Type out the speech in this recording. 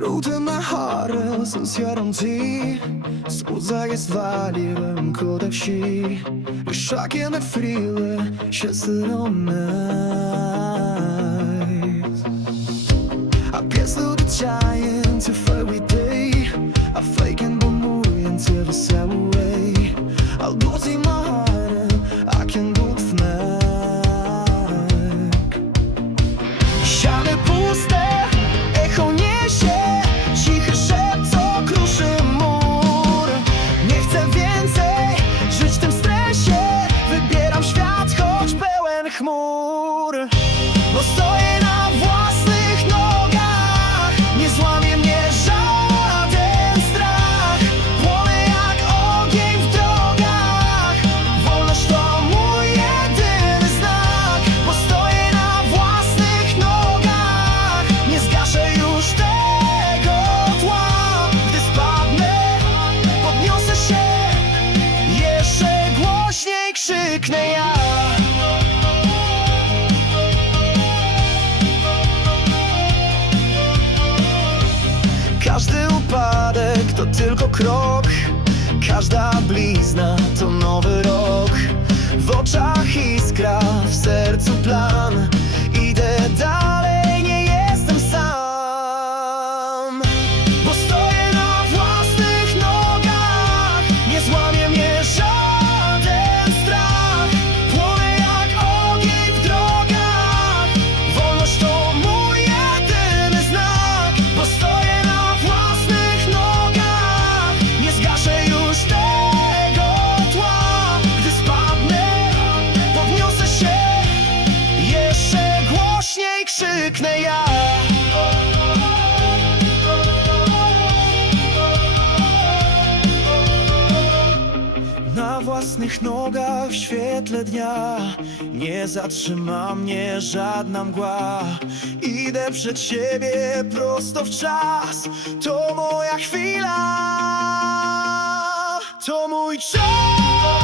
Rutyna harasız yaramzi Suzayız valim kodakşi Şakene frile şasırılmaz I guess that the giant if every day I fake and the moon until the sun Każdy upadek to tylko krok. Każda blizna to nowy rok. własnych nogach w świetle dnia. Nie zatrzyma mnie żadna mgła. Idę przed siebie prosto w czas. To moja chwila. To mój czas.